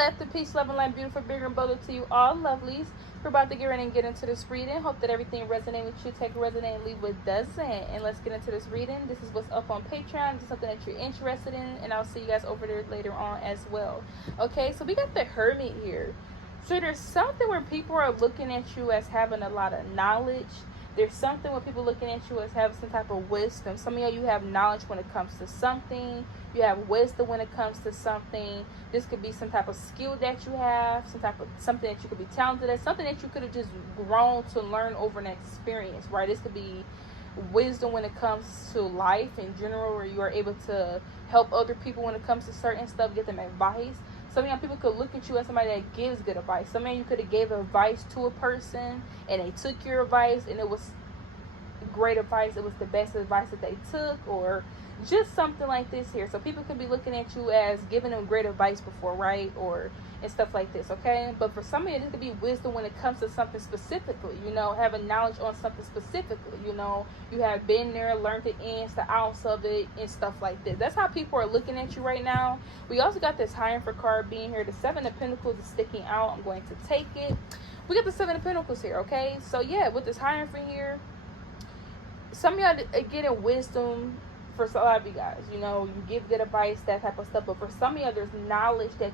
Collective, peace, love, and light, beautiful, bigger, and bolder to you all lovelies. We're about to get ready and get into this reading. Hope that everything resonates with you. Take a resonate and leave what doesn't. And let's get into this reading. This is what's up on Patreon. This is something that you're interested in. And I'll see you guys over there later on as well. Okay, so we got the Hermit here. So there's something where people are looking at you as having a lot of knowledge. There's something where people looking at you as having some type of wisdom. Some of you have knowledge when it comes to something. You have wisdom when it comes to something. This could be some type of skill that you have, something that you could be talented at, something that you could have just grown to learn over an experience, right? This could be wisdom when it comes to life in general, where you are able to help other people when it comes to certain stuff, get them advice. Some of you people could look at you as somebody that gives good advice. Some of you could have gave advice to a person and they took your advice and it was great advice. It was the best advice that they took, or just something like this here. So people could be looking at you as giving them great advice before, right? Or and stuff like this, okay? But for some of you, this could be wisdom when it comes to something specifically, you know, having knowledge on something specifically, you know. You have been there, learned the ins, the outs of it, and stuff like this. That's how people are looking at you right now. We also got this Hierophant card being here. The Seven of Pentacles is sticking out. I'm going to take it. We got the Seven of Pentacles here, okay? So, yeah, with this Hierophant here, some of y'all are getting wisdom. For a lot of you guys, you know, you give good advice, that type of stuff. But for some of you, there's knowledge that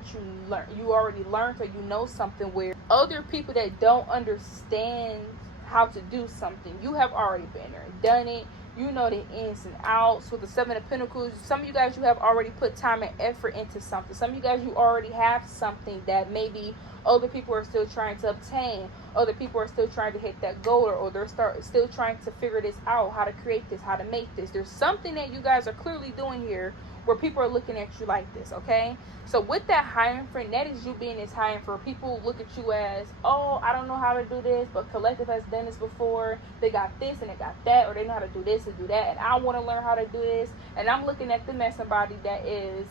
you already learned, or you know something where other people that don't understand how to do something, you have already been there and done it. You know the ins and outs. With the Seven of Pentacles, some of you guys, you have already put time and effort into something. Some of you guys, you already have something that maybe other people are still trying to obtain. Other people are still trying to hit that goal, or they're still trying to figure this out, how to create this, how to make this. There's something that you guys are clearly doing here where people are looking at you like this, okay? So with that Hierophant, that is you being this Hierophant. People look at you as, oh, I don't know how to do this, but Collective has done this before. They got this and they got that, or they know how to do this and do that, and I want to learn how to do this. And I'm looking at them as somebody that is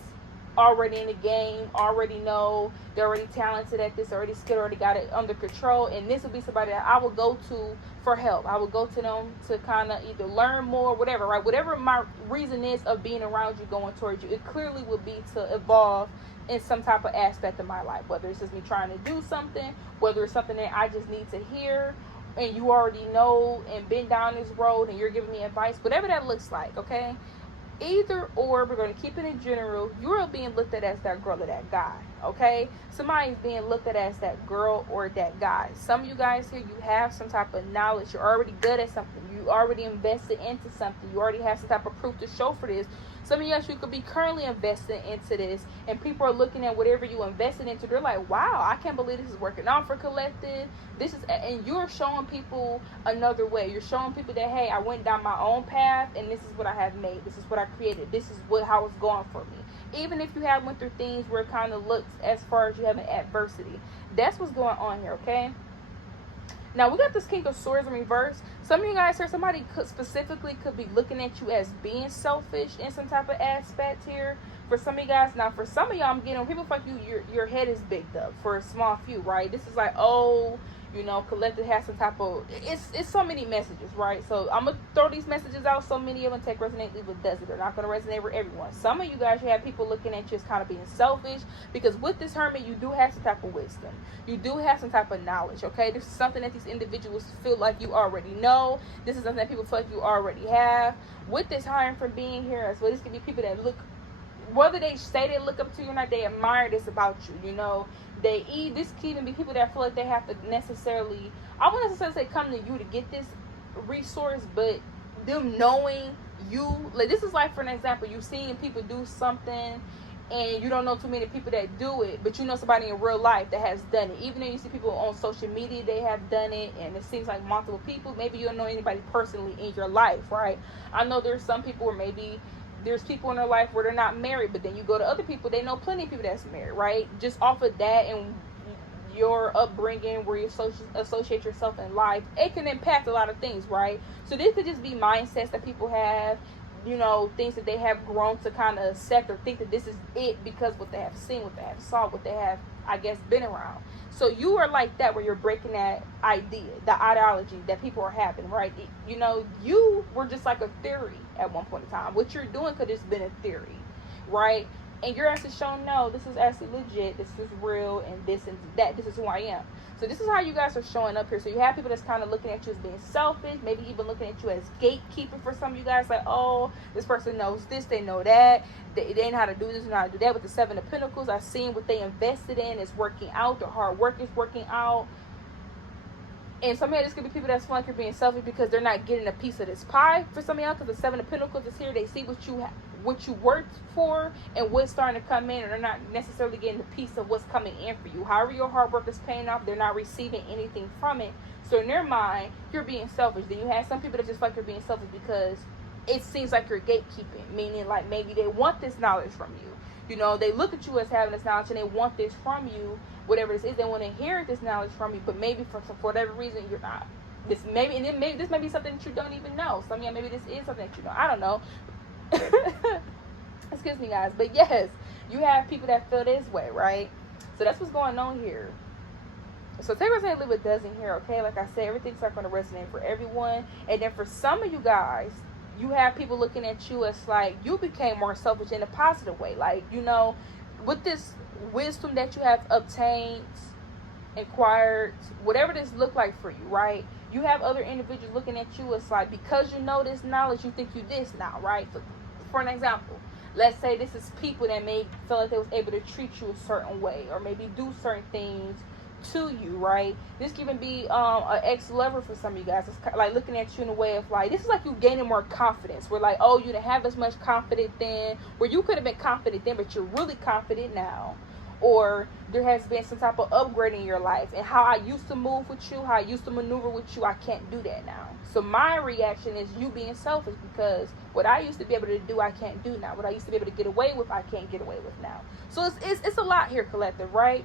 already in the game, already know, they're already talented at this, already skilled, already got it under control. And this will be somebody that I will go to for help. I will go to them to kind of either learn more, whatever, right? Whatever my reason is of being around you, going towards you, it clearly will be to evolve in some type of aspect of my life, whether it's just me trying to do something, whether it's something that I just need to hear and you already know and been down this road and you're giving me advice, whatever that looks like, okay? Either or, we're going to keep it in general. You're being looked at as that girl or that guy, okay? Somebody's being looked at as that girl or that guy. Some of you guys here, you have some type of knowledge. You're already good at something. You already invested into something. You already have some type of proof to show for this. Some of you guys, you could be currently investing into this, and people are looking at whatever you invested into. They're like, wow, I can't believe this is working out for Collective. This is, and you're showing people another way. You're showing people that, hey, I went down my own path, and this is what I have made. This is what I created. This is how it's going for me. Even if you have went through things where it kind of looks as far as you have an adversity. That's what's going on here, okay? Now, we got this King of Swords in reverse. Some of you guys here, somebody specifically could be looking at you as being selfish in some type of aspect here. For some of you guys, now for some of y'all, I'm getting, when people fuck you, your head is bigged up. For a small few, right? This is like, oh, you know, Collective has some type of, it's so many messages, right? So I'm going to throw these messages out. So many of them take resonate, leave with does it. They're not going to resonate with everyone. Some of you guys, you have people looking at you as kind of being selfish, because with this Hermit, you do have some type of wisdom. You do have some type of knowledge, okay? This is something that these individuals feel like you already know. This is something that people feel like you already have. With this Hierophant being here as well, this could be people that look, whether they say they look up to you or not, they admire this about you, you know. This could even be people that feel like they have to necessarily, I won't necessarily say come to you to get this resource, but them knowing you, like this is like, for an example, you seeing people do something and you don't know too many people that do it, but you know somebody in real life that has done it. Even though you see people on social media, they have done it, and it seems like multiple people, maybe you don't know anybody personally in your life, right? I know there's some people where maybe there's people in their life where they're not married, but then you go to other people, they know plenty of people that's married, right? Just off of that and your upbringing, where you associate yourself in life, it can impact a lot of things, right? So this could just be mindsets that people have, you know, things that they have grown to kind of accept or think that this is it because what they have seen, what they have saw, what they have, I guess, been around. So you are like that, where you're breaking that idea, the ideology that people are having, right? You know, you were just like a theory at one point in time. What you're doing could have just been a theory, right? And you're actually showing, no, this is actually legit, this is real, and this and that, this is who I am. So this is how you guys are showing up here. So you have people that's kind of looking at you as being selfish, maybe even looking at you as gatekeeping for some of you guys. Like, oh, this person knows this, they know that, they know how to do this, they know how to do that. With the Seven of Pentacles, I've seen what they invested in is working out. Their hard work is working out. And some of y'all, this could be people that's feeling like you're being selfish because they're not getting a piece of this pie. For some of y'all, because the Seven of Pentacles is here, they see what you worked for and what's starting to come in, and they're not necessarily getting a piece of what's coming in for you. However your hard work is paying off, they're not receiving anything from it. So in their mind, you're being selfish. Then you have some people that just feel like you're being selfish because it seems like you're gatekeeping, meaning like maybe they want this knowledge from you. You know, they look at you as having this knowledge and they want this from you. Whatever this is, they want to inherit this knowledge from you, but maybe for whatever reason you're not. This maybe this may be something that you don't even know. Some of y'all, maybe this is something that you know. I don't know. Excuse me, guys. But yes, you have people that feel this way, right? So that's what's going on here. So take what's saying, live with doesn't here, okay? Like I said, everything's not going to resonate for everyone. And then for some of you guys, you have people looking at you as like you became more selfish in a positive way. Like, you know, with this wisdom that you have obtained, acquired, whatever this look like for you, right? You have other individuals looking at you as like, because you know this knowledge, you think you this now, right? For an example, let's say this is people that may feel like they was able to treat you a certain way or maybe do certain things to you, right? This can even be an ex-lover for some of you guys. It's kind of like looking at you in a way of like, this is like you gaining more confidence. We're like, oh, you didn't have as much confidence then, where you could have been confident then, but you're really confident now. Or there has been some type of upgrade in your life, and how I used to move with you, how I used to maneuver with you, I can't do that now. So my reaction is you being selfish, because what I used to be able to do, I can't do now. What I used to be able to get away with, I can't get away with now. So it's a lot here, collective, right?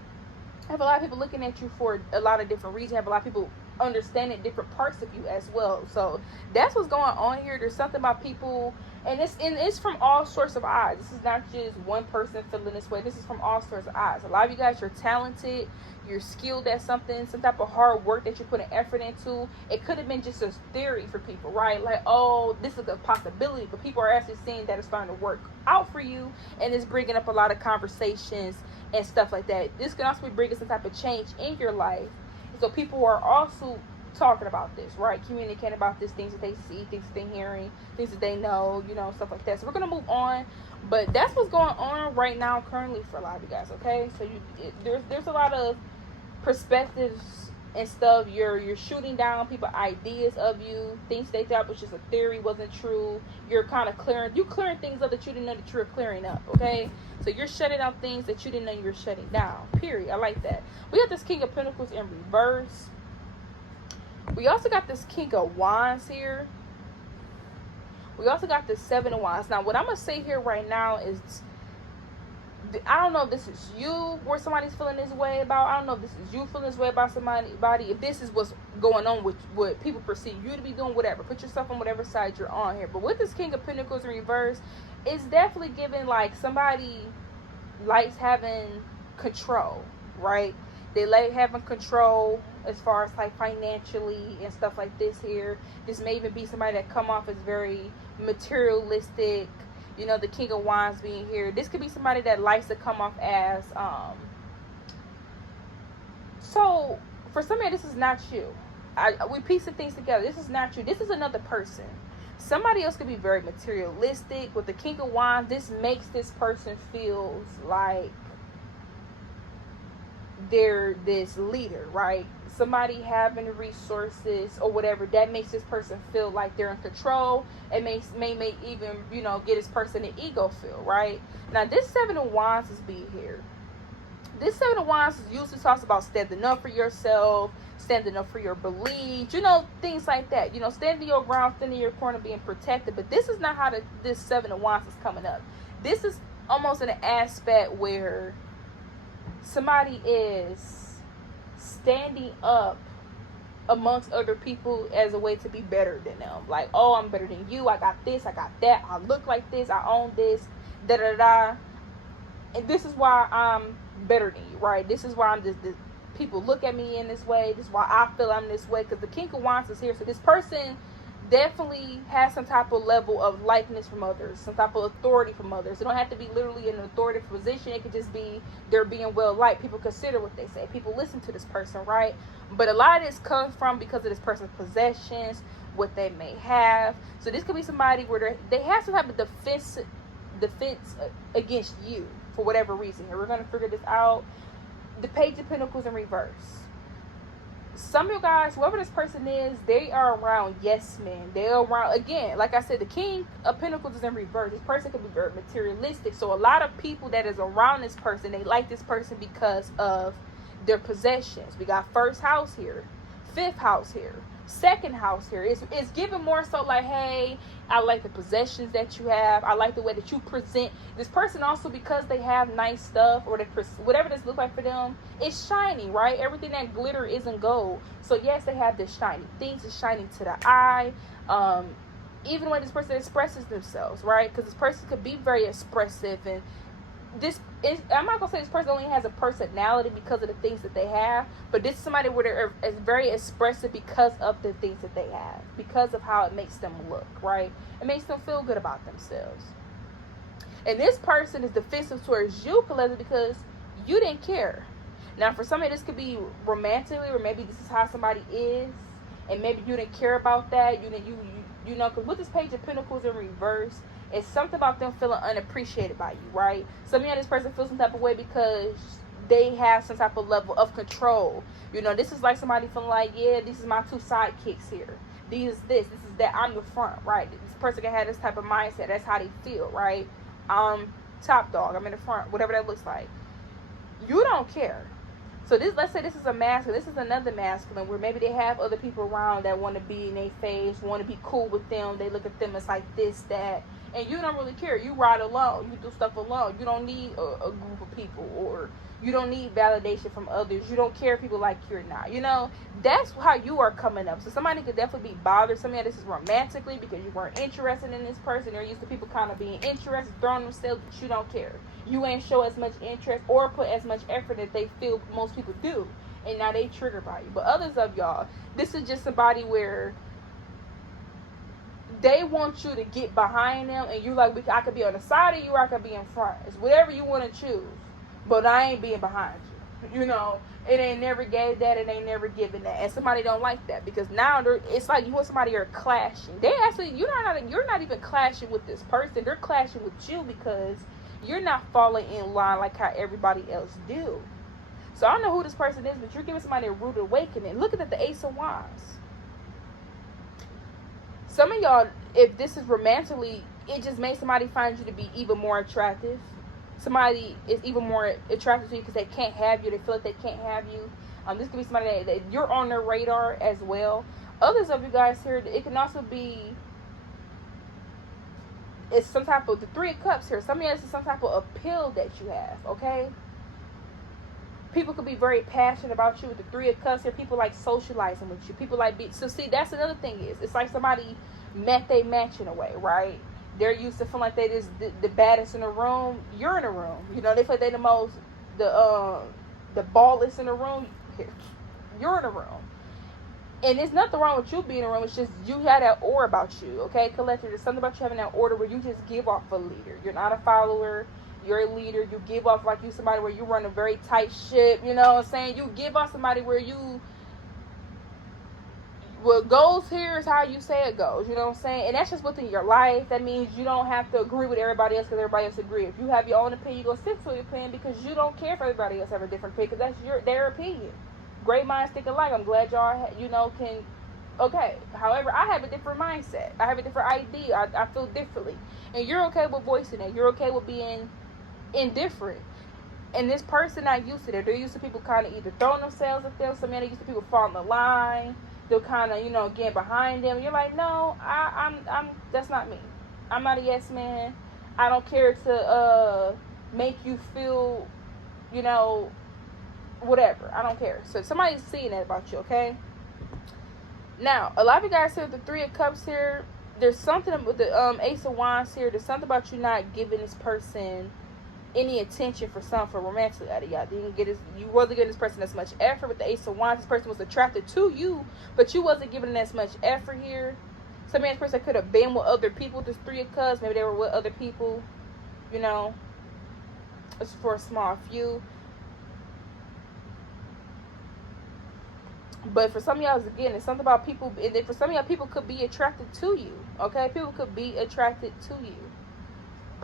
I have a lot of people looking at you for a lot of different reasons. I have a lot of people understanding different parts of you as well. So that's what's going on here. There's something about people, and it's from all sorts of eyes. This is not just one person feeling this way. This is from all sorts of eyes. A lot of you guys, you're talented, you're skilled at something, some type of hard work that you're putting effort into. It could have been just a theory for people, right? Like, oh, this is a possibility, but people are actually seeing that it's starting to work out for you, and it's bringing up a lot of conversations and stuff like that. This can also be bringing some type of change in your life. So people are also talking about this, right? Communicating about this, things that they see, things that they're hearing, things that they know, you know, stuff like that. So we're going to move on. But that's what's going on right now currently for a lot of you guys, okay? So there's a lot of perspectives and stuff. You're shooting down people ideas of you, things they thought was just a theory, wasn't true. You're kind of clearing things up that you didn't know that you were clearing up, okay? So you're shutting down things that you didn't know you were shutting down, period. I like that. We got this King of Pentacles in reverse. We also got this King of Wands here. We also got this Seven of Wands. Now, what I'm going to say here right now is, I don't know if this is you where somebody's feeling this way about. I don't know if this is you feeling this way about somebody. If this is what's going on with what people perceive you to be doing, whatever. Put yourself on whatever side you're on here. But with this King of Pentacles in reverse, it's definitely giving like somebody likes having control, right? They like having control as far as like financially and stuff like this here. This may even be somebody that come off as very materialistic. You know, the King of Wands being here. This could be somebody that likes to come off as, so for some of you, this is not you. We piecing things together. This is not you. This is another person. Somebody else could be very materialistic. With the King of Wands, this makes this person feels like they're this leader, right? Somebody having resources or whatever, that makes this person feel like they're in control. It may even, you know, get this person an ego feel, right? Now, this Seven of Wands is being here. This Seven of Wands usually talks about standing up for yourself, standing up for your beliefs, you know, things like that. You know, standing your ground, standing your corner, being protected. But this is not how this Seven of Wands is coming up. This is almost in an aspect where somebody is standing up amongst other people as a way to be better than them. Like, oh, I'm better than you. I got this. I got that. I look like this. I own this. Da da da. And this is why I'm better than you, right? This is why I'm this. People look at me in this way. This is why I feel I'm this way. Because the King of Wands is here. So this person definitely has some type of level of likeness from others, some type of authority from others. It don't have to be literally in an authoritative position. It could just be they're being well liked. People consider what they say. People listen to this person, right? But a lot of this comes from because of this person's possessions, what they may have. So this could be somebody where they have some type of defense against you for whatever reason. Here, we're going to figure this out. The Page of Pentacles in reverse. Some of you guys, whoever this person is, they are around yes men. They're around, again, like I said, the King of Pentacles is in reverse. This person could be very materialistic. So a lot of people that is around this person, they like this person because of their possessions. We got first house here, fifth house here, second house here. It's given more so like, hey, I like the possessions that you have. I like the way that you present. This person also, because they have nice stuff, or whatever this looks like for them, it's shiny, right? Everything that glitter isn't gold. So yes, they have this shiny things. It's shining to the eye. Even when this person expresses themselves, right? Because this person could be very expressive, and I'm not gonna say this person only has a personality because of the things that they have, but this is somebody where they're very expressive because of the things that they have, because of how it makes them look, right? It makes them feel good about themselves. And this person is defensive towards you, Colette, because you didn't care. Now, for somebody, this could be romantically, or maybe this is how somebody is, and maybe you didn't care about that. You know, because with this Page of Pentacles in reverse, it's something about them feeling unappreciated by you, right? Some of you, this person feels some type of way because they have some type of level of control. You know, this is like somebody feeling like, yeah, this is my two sidekicks here. This is that. I'm the front, right? This person can have this type of mindset. That's how they feel, right? Top dog. I'm in the front. Whatever that looks like. You don't care. So this, let's say this is a masculine. This is another masculine where maybe they have other people around that want to be in their face, want to be cool with them. They look at them as like this, that. And you don't really care. You ride alone. You do stuff alone. You don't need a group of people, or you don't need validation from others. You don't care if people like you or not. You know, that's how you are coming up. So somebody could definitely be bothered. Some of this is romantically because you weren't interested in this person. They're used to people kind of being interested, throwing themselves, but you don't care. You ain't show as much interest or put as much effort that they feel most people do. And now they triggered by you. But others of y'all, this is just somebody where they want you to get behind them, and you like, I could be on the side of you, or I could be in front. It's whatever you want to choose, but I ain't being behind you. You know, it ain't never gave that, it ain't never given that, and somebody don't like that because now it's like you and somebody are clashing. They actually, you're not even clashing with this person. They're clashing with you because you're not falling in line like how everybody else do. So I don't know who this person is, but you're giving somebody a rude awakening. Looking at the Ace of Wands. Some of y'all, if this is romantically, it just makes somebody find you to be even more attractive. Somebody is even more attractive to you because they can't have you. They feel like they can't have you. This could be somebody that you're on their radar as well. Others of you guys here, it can also be, it's some type of, the Three of Cups here. Some of you, it's some type of appeal that you have, okay? People could be very passionate about you with the Three of Cups here. People like socializing with you. People like so see, that's another thing is, it's like somebody met they match in a way, right? They're used to feeling like they just the baddest in the room. You're in the room. You know, they feel like they the most, the ballest in the room. You're in the room. And there's nothing wrong with you being in the room. It's just you have that aura about you, okay? Collector, there's something about you having that aura where you just give off a leader. You're not a follower. You're a leader. You give off like you somebody where you run a very tight ship. You know what I'm saying? You give off somebody where you, what goes here is how you say it goes. You know what I'm saying? And that's just within your life. That means you don't have to agree with everybody else because everybody else agrees. If you have your own opinion, you go stick to your opinion because you don't care if everybody else have a different opinion because that's their opinion. Great minds think alike. I'm glad y'all, can. Okay. However, I have a different mindset. I have a different idea. I feel differently. And you're okay with voicing it. You're okay with being indifferent. And this person not used to that. They're used to people kind of either throwing themselves at them. Some men are used to people falling the line. They'll kind of, get behind them. You're like, no, I'm that's not me. I'm not a yes man. I don't care to make you feel, whatever. I don't care. So somebody's seeing that about you, okay? Now, a lot of you guys here with the Three of Cups here, there's something with the Ace of Wands here. There's something about you not giving this person any attention for romantic out of y'all. You wasn't giving this person as much effort with the Ace of Wands. This person was attracted to you, but you wasn't giving as much effort here. Some of this person could have been with other people. This Three of Cups, maybe they were with other people, you know. It's for a small few. But for some of y'all, again, it's something about people. And then for some of y'all, people could be attracted to you. Okay, people could be attracted to you.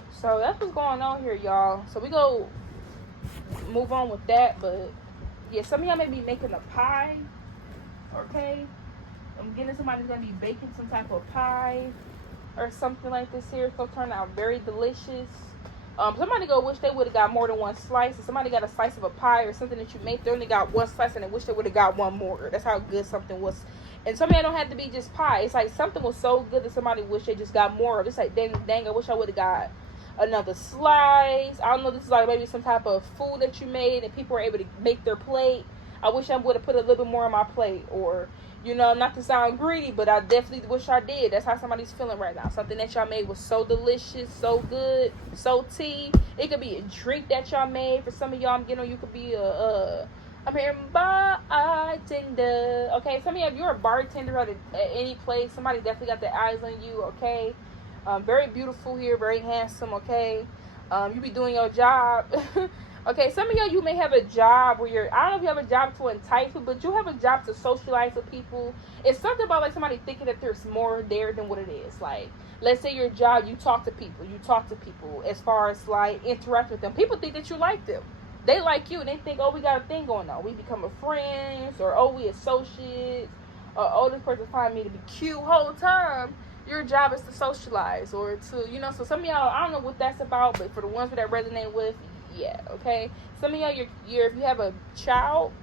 So that's what's going on here, y'all. So we go move on with that. But yeah, some of y'all may be making a pie. Okay, I'm getting somebody's gonna be baking some type of pie or something like this here. It's gonna turn out very delicious. Somebody go wish they would have got more than one slice. If somebody got a slice of a pie or something that you made, they only got one slice and they wish they would have got one more. That's how good something was. And some of y'all don't have to be just pie. It's like something was so good that somebody wish they just got more of. It's like, dang, I wish I would have got another slice. I don't know, this is like maybe some type of food that you made and people were able to make their plate. I wish I would have put a little bit more on my plate. Or, you know, not to sound greedy, but I definitely wish I did. That's how somebody's feeling right now. Something that y'all made was so delicious, so good, so tea. It could be a drink that y'all made. For some of y'all, I'm getting on, you could be I'm hearing bartender. Okay, some of y'all, if you're a bartender at any place, somebody definitely got their eyes on you. Okay, very beautiful here, very handsome. Okay, you be doing your job. Okay, some of y'all, you may have a job where you're, I don't know if you have a job to entice people, but you have a job to socialize with people. It's something about like somebody thinking that there's more there than what it is. Like, let's say your job, you talk to people as far as like interact with them. People think that you like them. They like you and they think, oh, we got a thing going on. We become a friends, or oh, we associates, or oh, this person find me to be cute whole time. Your job is to socialize or to, you know, so some of y'all, I don't know what that's about, but for the ones that resonate with, yeah, okay. Some of y'all, if you have a child,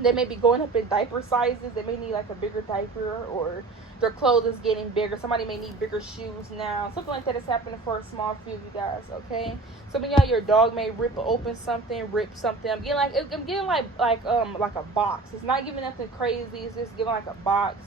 they may be going up in diaper sizes. They may need like a bigger diaper, or their clothes is getting bigger. Somebody may need bigger shoes now. Something like that is happening for a small few of you guys, okay. Some of y'all, your dog may rip something. I'm getting like a box. It's not giving nothing crazy. It's just giving like a box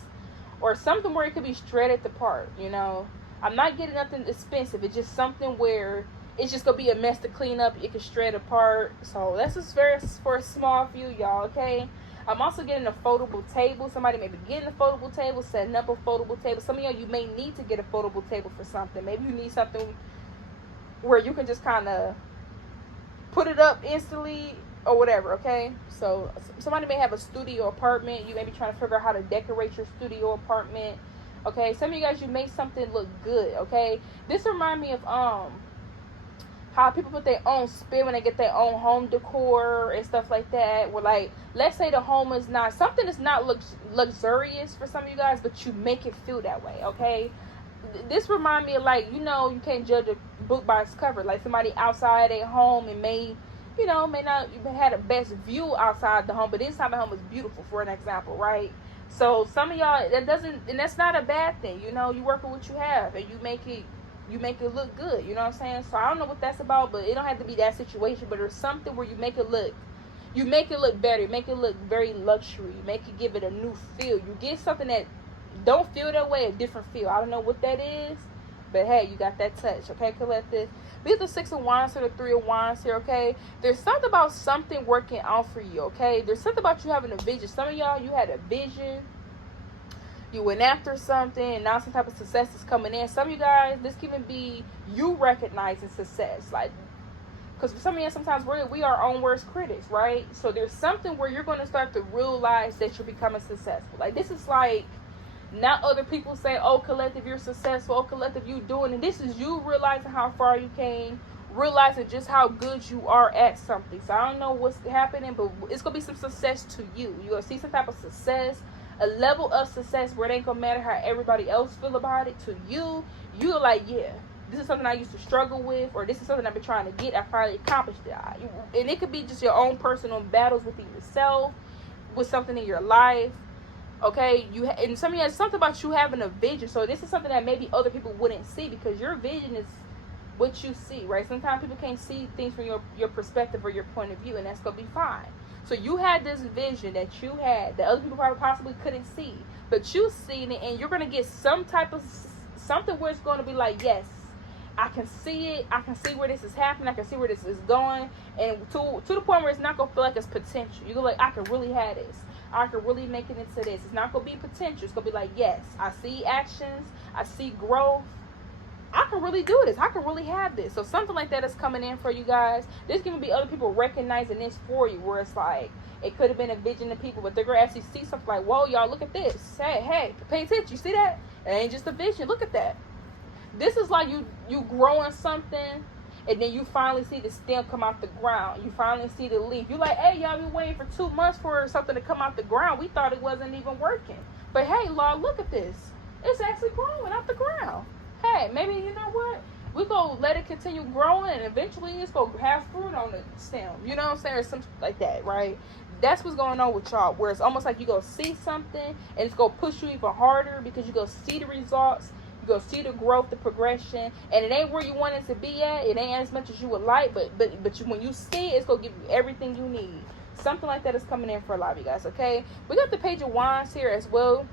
or something where it could be shredded apart. You know, I'm not getting nothing expensive. It's just something where it's just gonna be a mess to clean up. It can shred apart. So that's just very for a small few, y'all, okay? I'm also getting a foldable table. Somebody may be getting a foldable table, setting up a foldable table. Some of y'all, you may need to get a foldable table for something. Maybe you need something where you can just kind of put it up instantly or whatever, okay? So somebody may have a studio apartment. You may be trying to figure out how to decorate your studio apartment, okay? Some of you guys, you make something look good, okay? This reminds me of how people put their own spin when they get their own home decor and stuff like that. Where, like, let's say the home is not, something that's not luxurious for some of you guys, but you make it feel that way, okay? This remind me of, like, you know, you can't judge a book by its cover. Like, somebody outside their home and may not even have the best view outside the home, but inside the home is beautiful, for an example, right? So some of y'all, that's not a bad thing. You know, you work with what you have and you make it look good, you know what I'm saying? So I don't know what that's about, but it don't have to be that situation, but there's something where you make it look better, you make it look very luxury, you make it, give it a new feel. You get something that don't feel that way, a different feel. I don't know what that is, but hey, you got that touch, okay, collective. We have the Six of Wands or the Three of Wands here, okay? There's something about something working out for you, okay? There's something about you having a vision. Some of y'all, you had a vision. You went after something, and now some type of success is coming in. Some of you guys, this can even be you recognizing success. Like, because for some of you, sometimes we are our own worst critics, right? So there's something where you're going to start to realize that you're becoming successful. Like, this is like, not other people say, oh, collective, you're successful. Oh, collective, you doing it. This is you realizing how far you came, realizing just how good you are at something. So I don't know what's happening, but it's going to be some success to you. You're going to see some type of success, a level of success where it ain't gonna matter how everybody else feel about it. To you, you're like, yeah, this is something I used to struggle with, or this is something I've been trying to get. I finally accomplished it. And it could be just your own personal battles within yourself, with something in your life, okay? And some of you, it's something about you having a vision. So this is something that maybe other people wouldn't see, because your vision is what you see, right? Sometimes people can't see things from your perspective or your point of view, and that's gonna be fine. So you had this vision that you had that other people probably possibly couldn't see, but you seen it, and you're going to get some type of something where it's going to be like, yes, I can see it. I can see where this is happening. I can see where this is going. And to the point where it's not going to feel like it's potential. You go like, I can really have this. I can really make it into this. It's not going to be potential. It's going to be like, yes, I see actions. I see growth. I can really do this. I can really have this. So something like that is coming in for you guys. There's going to be other people recognizing this for you, where it's like, it could have been a vision to people, but they're going to actually see something like, whoa, y'all, look at this. Hey, pay attention. You see that? It ain't just a vision. Look at that. This is like you growing something, and then you finally see the stem come out the ground. You finally see the leaf. You're like, hey, y'all been waiting for 2 months for something to come out the ground. We thought it wasn't even working. But hey, Lord, look at this. It's actually growing out the ground. Hey, maybe, you know what? We go let it continue growing, and eventually it's going to have fruit on the stem. You know what I'm saying? Or something like that, right? That's what's going on with y'all, where it's almost like you go see something, and it's going to push you even harder because you go see the results. You go see the growth, the progression, and it ain't where you want it to be at. It ain't as much as you would like, but when you see it, it's going to give you everything you need. Something like that is coming in for a lot of you guys, okay? We got the Page of Wands here as well.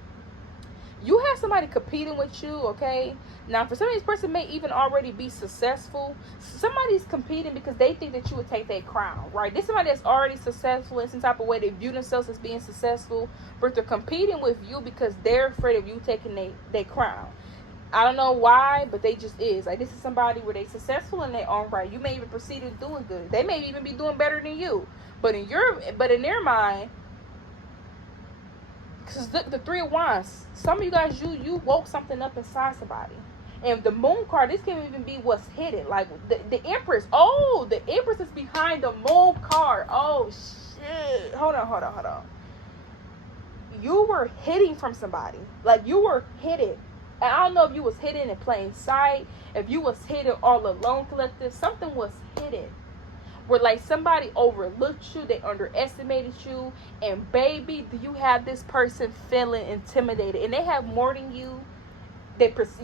You have somebody competing with you, okay? Now, for some of these person may even already be successful. Somebody's competing because they think that you would take their crown, right? This is somebody that's already successful in some type of way. They view themselves as being successful, but they're competing with you because they're afraid of you taking their crown. I don't know why, but they just is. Like, this is somebody where they successful in their own right. You may even proceed as doing good. They may even be doing better than you. But in their mind, because the Three of Wands, some of you guys, you woke something up inside somebody. And the Moon card, this can even be what's hidden. Like the Empress. Oh, the Empress is behind the Moon card. Oh, shit. Hold on. You were hidden from somebody. Like, you were hidden. And I don't know if you was hidden in plain sight. If you was hidden all alone, collective. Something was hidden. Where like somebody overlooked you, they underestimated you, and baby, do you have this person feeling intimidated, and they have more than you.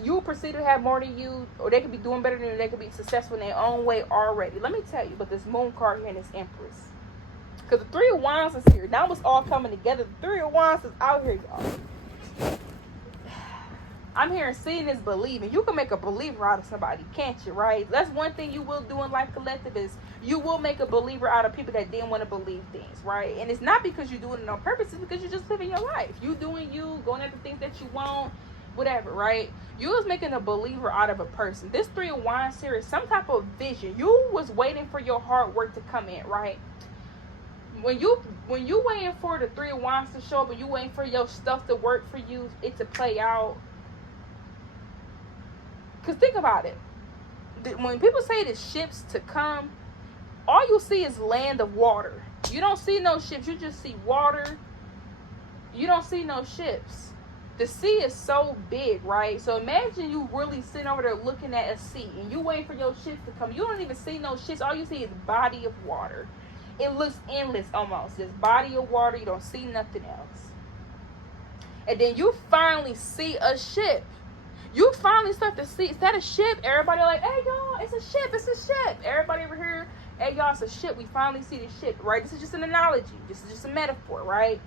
You perceive to have more than you, or they could be doing better than you. They could be successful in their own way already. Let me tell you, but this Moon card here and this Empress, because the Three of Wands is here. Now it's all coming together. The Three of Wands is out here, y'all. I'm hearing seeing is believing. You can make a believer out of somebody, can't you, right? That's one thing you will do in life, collective, is you will make a believer out of people that didn't want to believe things, right? And it's not because you're doing it on purpose. It's because you're just living your life. You doing you, going after things that you want, whatever, right? You was making a believer out of a person. This Three of Wands here is some type of vision. You was waiting for your hard work to come in, right? When you waiting for the Three of Wands to show up, and you waiting for your stuff to work for you, it to play out. Because think about it. When people say the ships to come, all you see is land of water. You don't see no ships. You just see water. You don't see no ships. The sea is so big, right? So imagine you really sitting over there looking at a sea, and you waiting for your ships to come. You don't even see no ships. All you see is body of water. It looks endless almost. This body of water. You don't see nothing else. And then you finally see a ship. You finally start to see, is that a ship? Everybody like, hey, y'all, it's a ship, it's a ship. Everybody over here, hey, y'all, it's a ship. We finally see the ship, right? This is just an analogy. This is just a metaphor, right?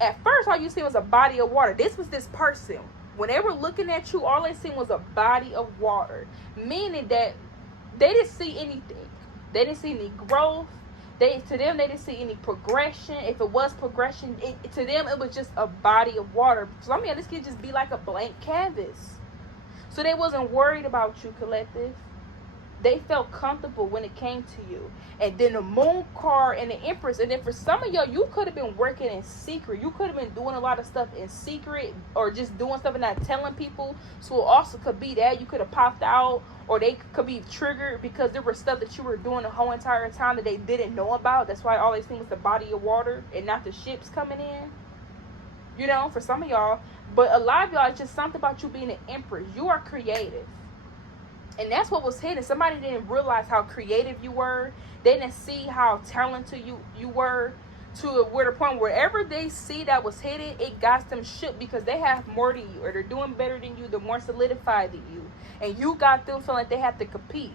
At first, all you see was a body of water. This was this person. When they were looking at you, all they seen was a body of water. Meaning that they didn't see anything. They didn't see any growth. To them, they didn't see any progression. If it was progression, to them, it was just a body of water. So, I mean, this could just be like a blank canvas. So they wasn't worried about you, collective. They felt comfortable when it came to you. And then the Moon card and the Empress. And then for some of y'all, you could have been working in secret. You could have been doing a lot of stuff in secret, or just doing stuff and not telling people. So it also could be that you could have popped out, or they could be triggered because there was stuff that you were doing the whole entire time that they didn't know about. That's why all they seen was the body of water and not the ships coming in. You know, for some of y'all. But a lot of y'all, it's just something about you being an Empress. You are creative. And that's what was hidden. Somebody didn't realize how creative you were. They didn't see how talented you were, to where the point wherever they see that was hidden, it got them shook because they have more than you, or they're doing better than you, they're more solidified than you. And you got them feeling like they have to compete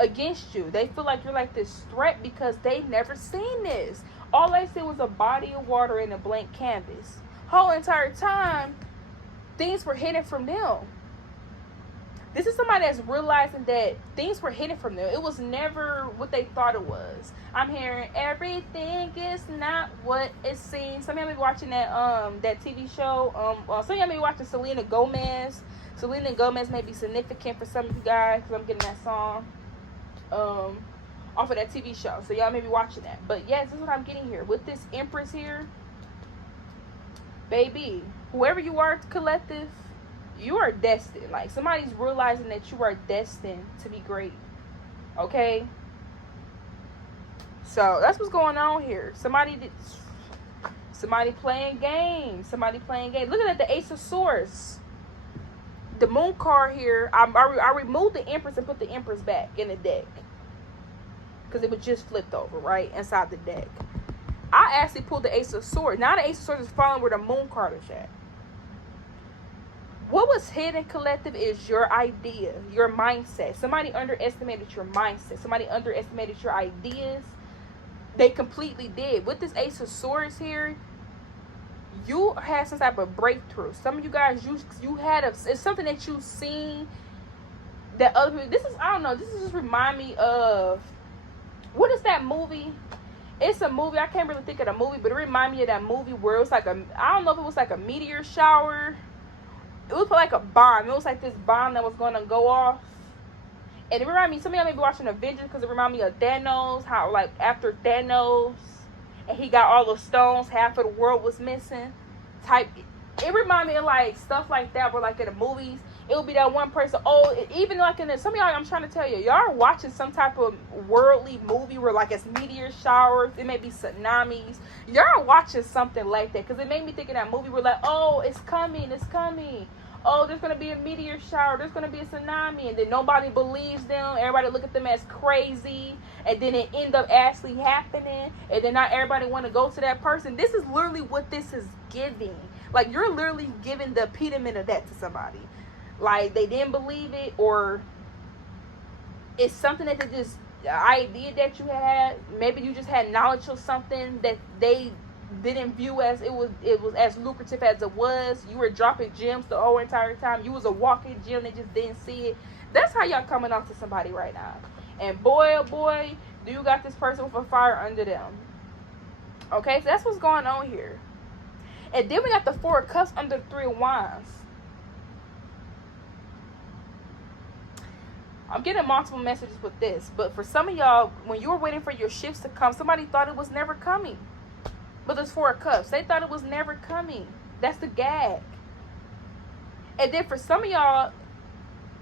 against you. They feel like you're like this threat because they never seen this. All they see was a body of water and a blank canvas. Whole entire time, things were hidden from them. This is somebody that's realizing that things were hidden from them. It was never what they thought it was. I'm hearing everything is not what it seems. Some of y'all may be watching that TV show. Some of y'all may be watching Selena Gomez. Selena Gomez may be significant for some of you guys because I'm getting that song off of that TV show. So y'all may be watching that. But yes, this is what I'm getting here. With this Empress here, baby, whoever you are, collective, you are destined. Like, somebody's realizing that you are destined to be great. Okay? So, that's what's going on here. Somebody playing games. Somebody playing games. Looking at the Ace of Swords. The Moon card here. I removed the Empress and put the Empress back in the deck. Because it was just flipped over, right? Inside the deck. I actually pulled the Ace of Swords. Now the Ace of Swords is falling where the Moon card is at. What was hidden, collective, is your idea, your mindset. Somebody underestimated your mindset. Somebody underestimated your ideas. They completely did. With this Ace of Swords here, you had some type of breakthrough. Some of you guys, you had it's something that you've seen that other people. This is, I don't know. This is just remind me of, what is that movie? It's a movie. I can't really think of the movie, but it reminded me of that movie where it was like I don't know if it was like a meteor shower. It was like a bomb. It was like this bomb that was going to go off. And it reminded me, some of y'all may be watching Avengers because it reminded me of Thanos. How, like, after Thanos and he got all those stones, half of the world was missing. It reminded me of, like, stuff like that where, like, in the movies, it would be that one person. Even like in some of y'all, I'm trying to tell you, y'all are watching some type of worldly movie where, like, it's meteor showers. It may be tsunamis. Y'all are watching something like that because it made me think of that movie where, like, oh, it's coming. It's coming. Oh, there's going to be a meteor shower. There's going to be a tsunami. And then nobody believes them. Everybody look at them as crazy. And then it end up actually happening. And then not everybody want to go to that person. This is literally what this is giving. Like, you're literally giving the epitome of that to somebody. Like, they didn't believe it. Or it's something that they just, the idea that you had. Maybe you just had knowledge of something that they didn't view as it was as lucrative as it was. You were dropping gems the whole entire time. You was a walking gem. They just didn't see it. That's how y'all coming off to somebody right now. And boy, oh boy, do you got this person with a fire under them. Okay, so that's what's going on here. And then we got the Four of Cups under the Three of Wands. I'm getting multiple messages with this, but for some of y'all, when you were waiting for your shifts to come, somebody thought it was never coming. But there's Four of Cups. They thought it was never coming. That's the gag. And then for some of y'all,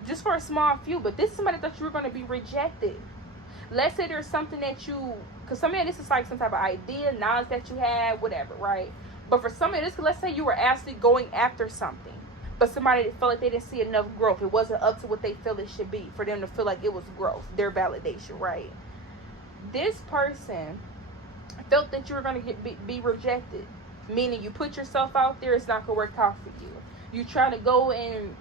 just for a small few, but this is somebody that you were going to be rejected. Let's say there's something that you, because some of y'all, this is like some type of idea, knowledge that you had, whatever, right? But for some of this, let's say you were actually going after something, but somebody felt like they didn't see enough growth. It wasn't up to what they feel it should be for them to feel like it was growth, their validation, right? This person felt that you were going to be rejected, meaning you put yourself out there, it's not going to work out for you. You try to go and,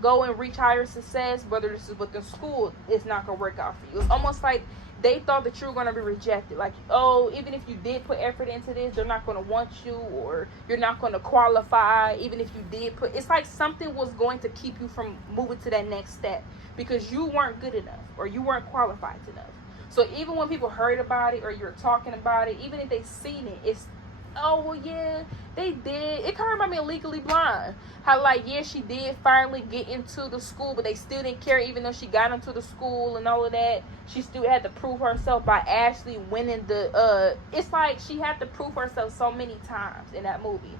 go and reach higher success, whether this is within school, it's not going to work out for you. It's almost like they thought that you were going to be rejected. Like, oh, even if you did put effort into this, they're not going to want you, or you're not going to qualify, even if you did put, it's like something was going to keep you from moving to that next step because you weren't good enough or you weren't qualified enough. So even when people heard about it or you're talking about it, even if they've seen it, it's, oh, well, yeah, they did. It kind of reminded me of Legally Blonde. How, like, yeah, she did finally get into the school, but they still didn't care even though she got into the school and all of that. She still had to prove herself by actually winning the, it's like she had to prove herself so many times in that movie.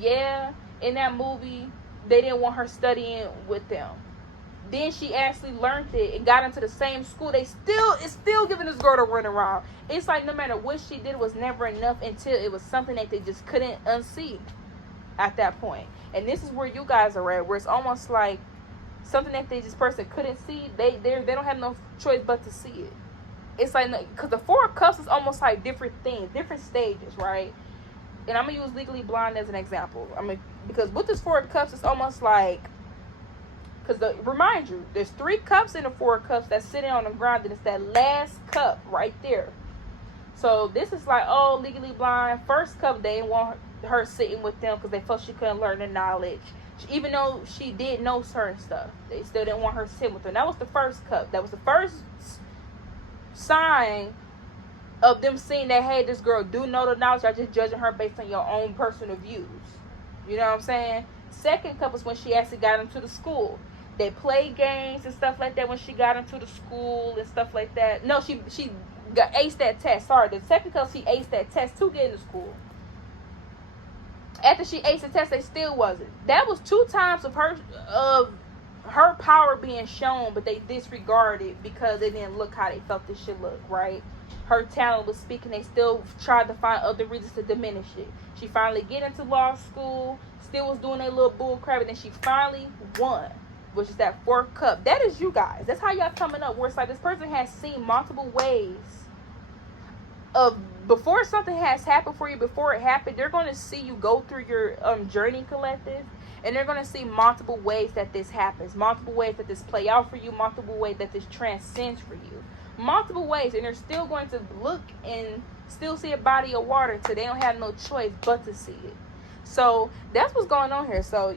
Yeah, in that movie, they didn't want her studying with them. Then she actually learned it and got into the same school. It's still giving this girl to run around. It's like no matter what she did, it was never enough until it was something that they just couldn't unsee at that point. And this is where you guys are at, where it's almost like something that this person couldn't see. They don't have no choice but to see it. It's like, because the Four of Cups is almost like different things, different stages, right? And I'm gonna use Legally Blonde as an example. Because with this Four of Cups, it's almost like, because remind you, there's 3 cups in the 4 cups that's sitting on the ground, and it's that last cup right there. So this is like, Legally Blind. First cup, they didn't want her sitting with them because they felt she couldn't learn the knowledge. Even though she did know certain stuff, they still didn't want her to sit with her. And that was the first cup. That was the first sign of them seeing that, hey, this girl do know the knowledge. Y'all just judging her based on your own personal views. You know what I'm saying? Second cup was when she actually got into the school. They played games and stuff like that when she got into the school and stuff like that. No, she got aced that test. Sorry, the second cup, she aced that test to get into school. After she aced the test, they still wasn't. That was 2 times of her power being shown, but they disregarded because they didn't look how they felt this should look, right? Her talent was speaking. They still tried to find other reasons to diminish it. She finally get into law school, still was doing a little bull crap, and then she finally won, which is that 4th cup. That is you guys. That's how y'all coming up, where it's like this person has seen multiple ways of, before something has happened for you, before it happened, they're going to see you go through your journey, collective, and they're going to see multiple ways that this happens, multiple ways that this play out for you, multiple ways that this transcends for you, multiple ways, and they're still going to look and still see a body of water until they don't have no choice but to see it. So that's what's going on here. So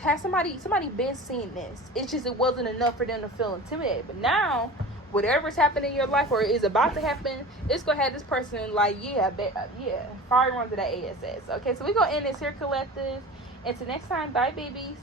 has somebody been seeing this? It's just it wasn't enough for them to feel intimidated. But now, whatever's happening in your life or is about to happen, it's gonna have this person like, yeah, fire on to that ASS. Okay, so we're gonna end this here, collective. Until next time, bye, babies.